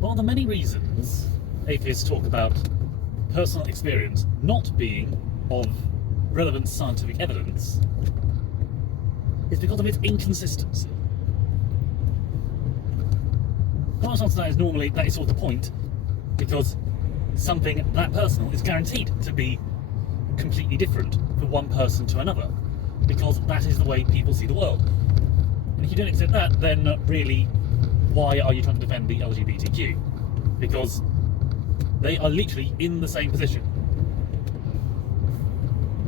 One of the many reasons atheists talk about personal experience not being of relevant scientific evidence is because of its inconsistency. My response to that is normally that is sort of the point, because something that personal is guaranteed to be completely different from one person to another, because that is the way people see the world. And if you don't accept that, then really, why are you trying to defend the LGBTQ? Because they are literally in the same position.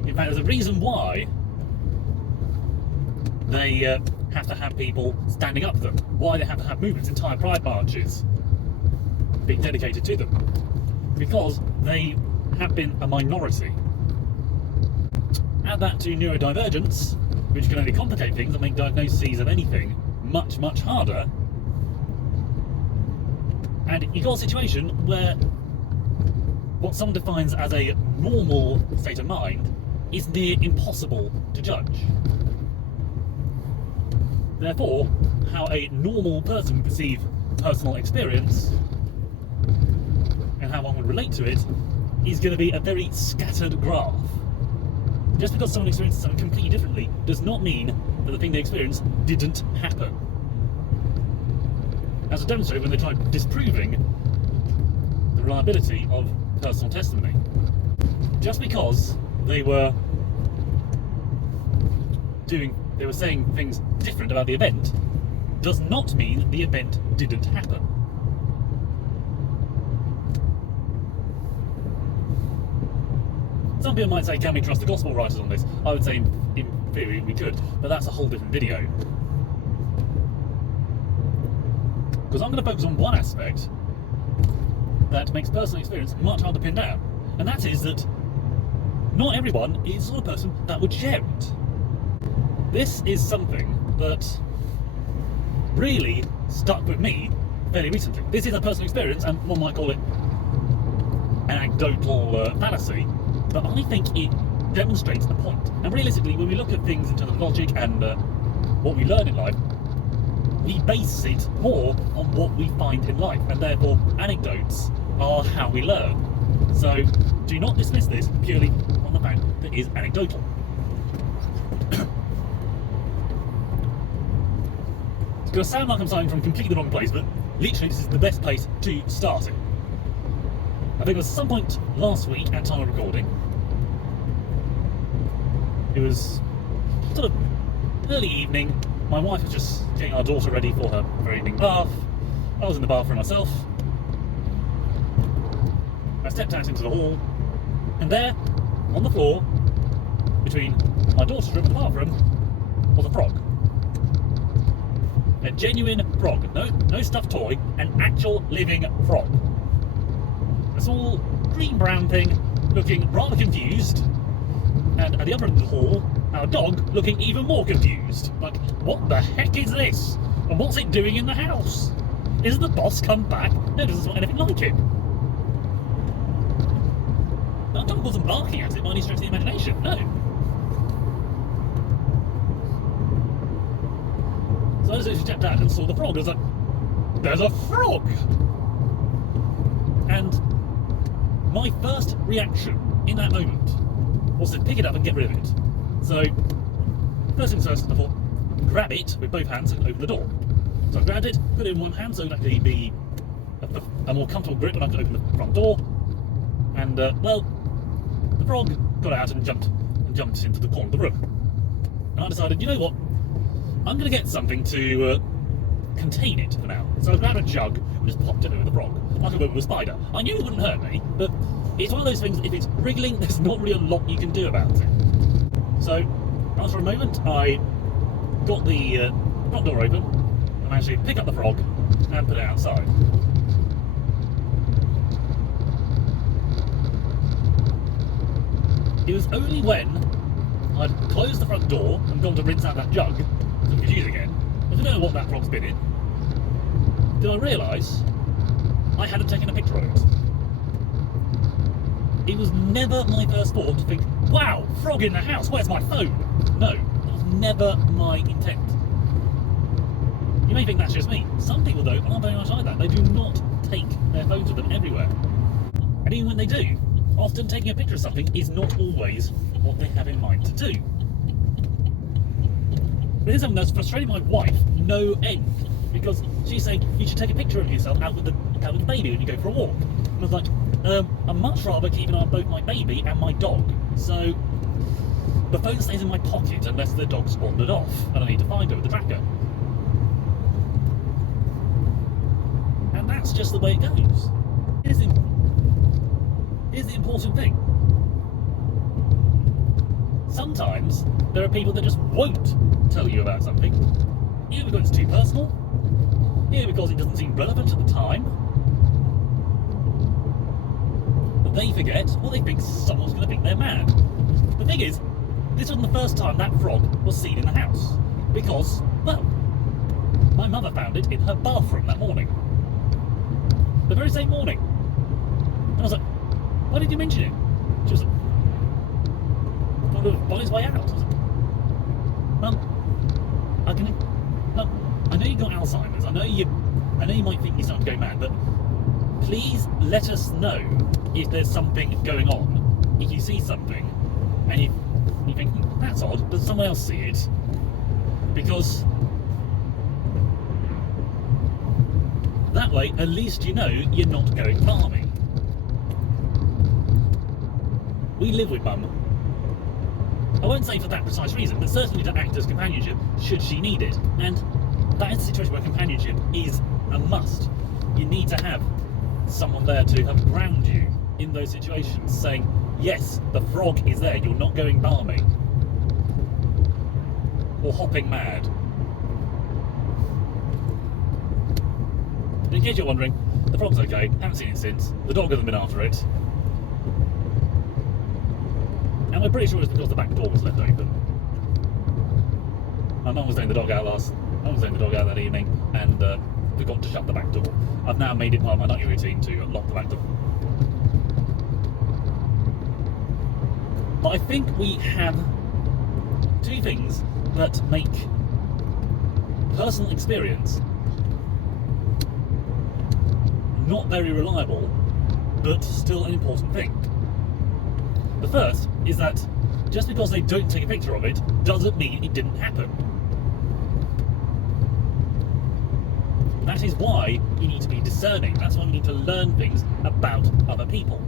In fact, there's a reason why they have to have people standing up for them, why they have to have movements, entire pride marches being dedicated to them. Because they have been a minority. Add that to neurodivergence, which can only complicate things and make diagnoses of anything much, much harder. And you've got a situation where what someone defines as a normal state of mind is near impossible to judge. Therefore, how a normal person would perceive personal experience and how one would relate to it is going to be a very scattered graph. Just because someone experiences something completely differently does not mean that the thing they experienced didn't happen. As was demonstrated when they tried disproving the reliability of personal testimony. Just because they were saying things different about the event does not mean the event didn't happen. Some people might say, can we trust the gospel writers on this? I would say in theory we could, but that's a whole different video. Because I'm going to focus on one aspect that makes personal experience much harder to pin down, and that is that not everyone is the sort of person that would share it. This is something that really stuck with me fairly recently. This is a personal experience, and one might call it an anecdotal fallacy, but I think it demonstrates the point. And realistically, when we look at things in terms of logic and what we learn in life, we base it more on what we find in life, and therefore anecdotes are how we learn. So do not dismiss this purely on the fact that it is anecdotal. It's going to sound like I'm starting from completely the wrong place, but literally this is the best place to start it. I think it was some point last week at time of recording. It was sort of early evening. My wife was just getting our daughter ready for her evening bath. I was in the bathroom myself. I stepped out into the hall, and there, on the floor, between my daughter's room and the bathroom, was a frog. A genuine frog. No stuffed toy, an actual living frog. A small green-brown thing, looking rather confused, and at the other end of the hall, our dog looking even more confused. Like, what the heck is this? And what's it doing in the house? Isn't the boss come back? No, it doesn't smell anything like it. Our dog wasn't barking at it by any stretch of the imagination, no. So I just stepped out and saw the frog. I was like, there's a frog! And my first reaction in that moment was to pick it up and get rid of it. So, first things first, I thought, grab it with both hands and open the door. So I grabbed it, put it in one hand so that could be a more comfortable grip when I could open the front door. And, well, the frog got out and jumped into the corner of the room. And I decided, you know what, I'm going to get something to contain it for now. So I grabbed a jug and just popped it over the frog, like I would with a spider. I knew it wouldn't hurt me, but it's one of those things, if it's wriggling, there's not really a lot you can do about it. So, after a moment, I got the front door open and managed to pick up the frog and put it outside. It was only when I'd closed the front door and gone to rinse out that jug, so we could use it again, because I don't know what that frog's been in, did I realise I hadn't taken a picture of it. It was never my first thought to think, wow, frog in the house, where's my phone? No, that was never my intent. You may think that's just me. Some people, though, aren't very much like that. They do not take their phones with them everywhere. And even when they do, often taking a picture of something is not always what they have in mind to do. This is something that's frustrating my wife no end, because she's saying you should take a picture of yourself out with the baby when you go for a walk. And I was like, I'd much rather keep an eye on both my baby and my dog. So the phone stays in my pocket unless the dog's wandered off and I need to find her with the tracker. And that's just the way it goes. Here's the important thing. Sometimes there are people that just won't tell you about something, either because it's too personal, either because it doesn't seem relevant at the time. But they forget, or they think someone's going to think they're mad. The thing is, this wasn't the first time that frog was seen in the house, because, well, my mother found it in her bathroom that morning. The very same morning. And I was like, why did you mention it? She was like, on his way out. I was like, Mum, I know you've got Alzheimer's. I know you might think you're starting to go mad, but please let us know if there's something going on. If you see something, and you think, that's odd, does someone else see it? Because that way, at least you know you're not going balmy. We live with Mum. I won't say for that precise reason, but certainly to act as companionship should she need it. And that is a situation where companionship is a must. You need to have someone there to help ground you in those situations, saying, yes, the frog is there, you're not going balmy. Or hopping mad. In case you're wondering, the frog's okay, haven't seen it since, the dog hasn't been after it. And we're pretty sure it's because the back door was left open. My mum was letting the dog out that evening and forgot to shut the back door. I've now made it part of my nightly routine to lock the back door. But I think we have two things that make personal experience not very reliable, but still an important thing. The first is that just because they don't take a picture of it doesn't mean it didn't happen. That is why you need to be discerning. That's why we need to learn things about other people.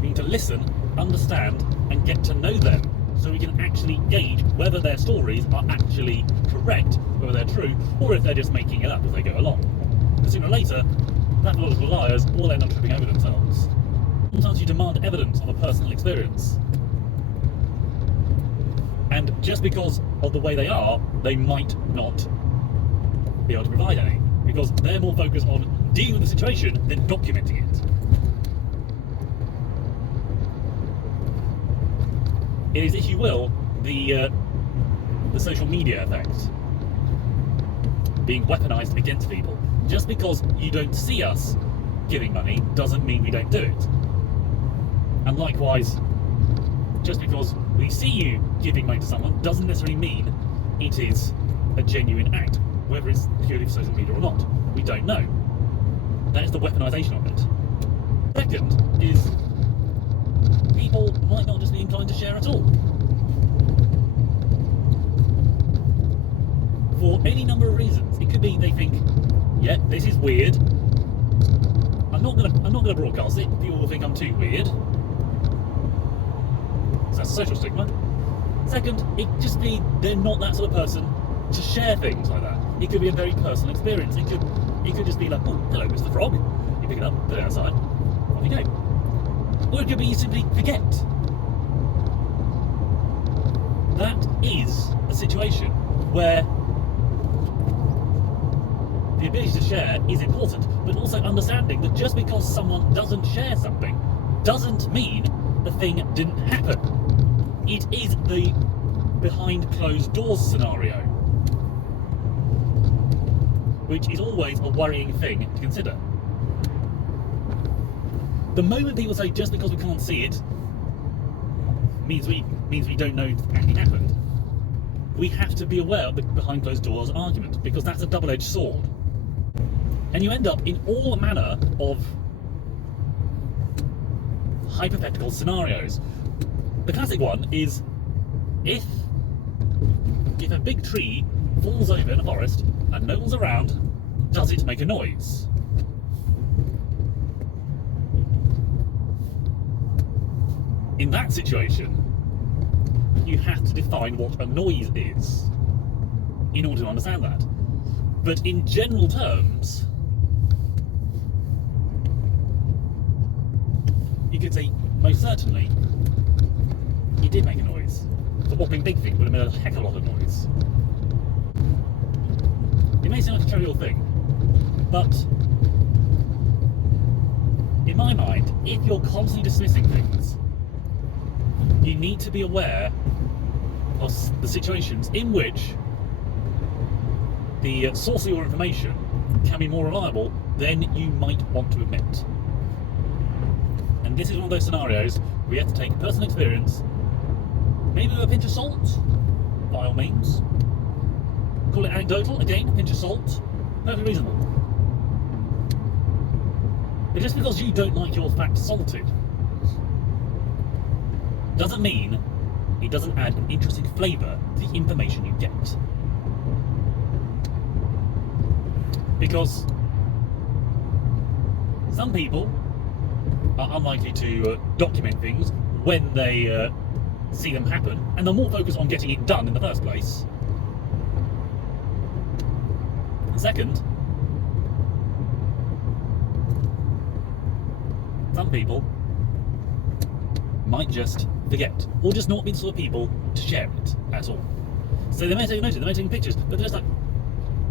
We need to listen, understand, and get to know them so we can actually gauge whether their stories are actually correct, whether they're true, or if they're just making it up as they go along. Because sooner or later, pathological liars will end up tripping over themselves. Sometimes you demand evidence of a personal experience. And just because of the way they are, they might not be able to provide any. Because they're more focused on dealing with the situation than documenting it. It is, if you will, the social media effect being weaponized against people. Just because you don't see us giving money doesn't mean we don't do it. And likewise, just because we see you giving money to someone doesn't necessarily mean it is a genuine act, whether it's purely for social media or not. We don't know. That is the weaponization of it. Second is, people might not just be inclined to share at all. For any number of reasons. It could be they think, yeah, this is weird. I'm not gonna broadcast it. People will think I'm too weird. So that's a social stigma. Second, it just be they're not that sort of person to share things like that. It could be a very personal experience. It could just be like, oh, hello, Mr. Frog. You pick it up, put it outside, off you go. Or it could be you simply forget. That is a situation where the ability to share is important, but also understanding that just because someone doesn't share something doesn't mean the thing didn't happen. It is the behind closed doors scenario, which is always a worrying thing to consider. The moment people say just because we can't see it means we don't know it actually happened, we have to be aware of the behind closed doors argument, because that's a double-edged sword. And you end up in all manner of hypothetical scenarios. The classic one is if a big tree falls over in a forest and no one's around, does it make a noise? In that situation, you have to define what a noise is in order to understand that. But in general terms, you could say, most certainly, it did make a noise. The whopping big thing would have made a heck of a lot of noise. It may seem like a trivial thing, but in my mind, if you're constantly dismissing things, you need to be aware of the situations in which the source of your information can be more reliable than you might want to admit. And this is one of those scenarios where you have to take personal experience, maybe with a pinch of salt, by all means. Call it anecdotal, again, a pinch of salt, perfectly reasonable. But just because you don't like your facts salted, doesn't mean it doesn't add an interesting flavour to the information you get. Because some people are unlikely to document things when they see them happen, and they're more focused on getting it done in the first place. And second, some people might just forget, or just not be the sort of people to share it at all. So they may take notes, they may take pictures, but they're just like,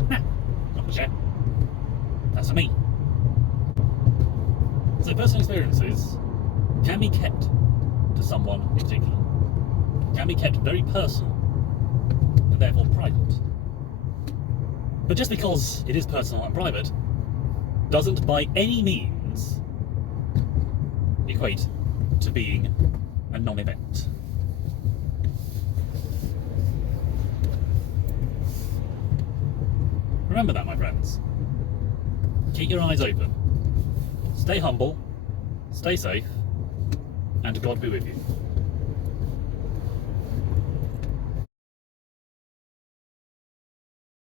nah, not gonna share. That's for me. So personal experiences can be kept to someone in particular. Can be kept very personal, and therefore private. But just because it is personal and private, doesn't by any means equate to being a non-event. Remember that, my friends. Keep your eyes open. Stay humble, stay safe, and God be with you.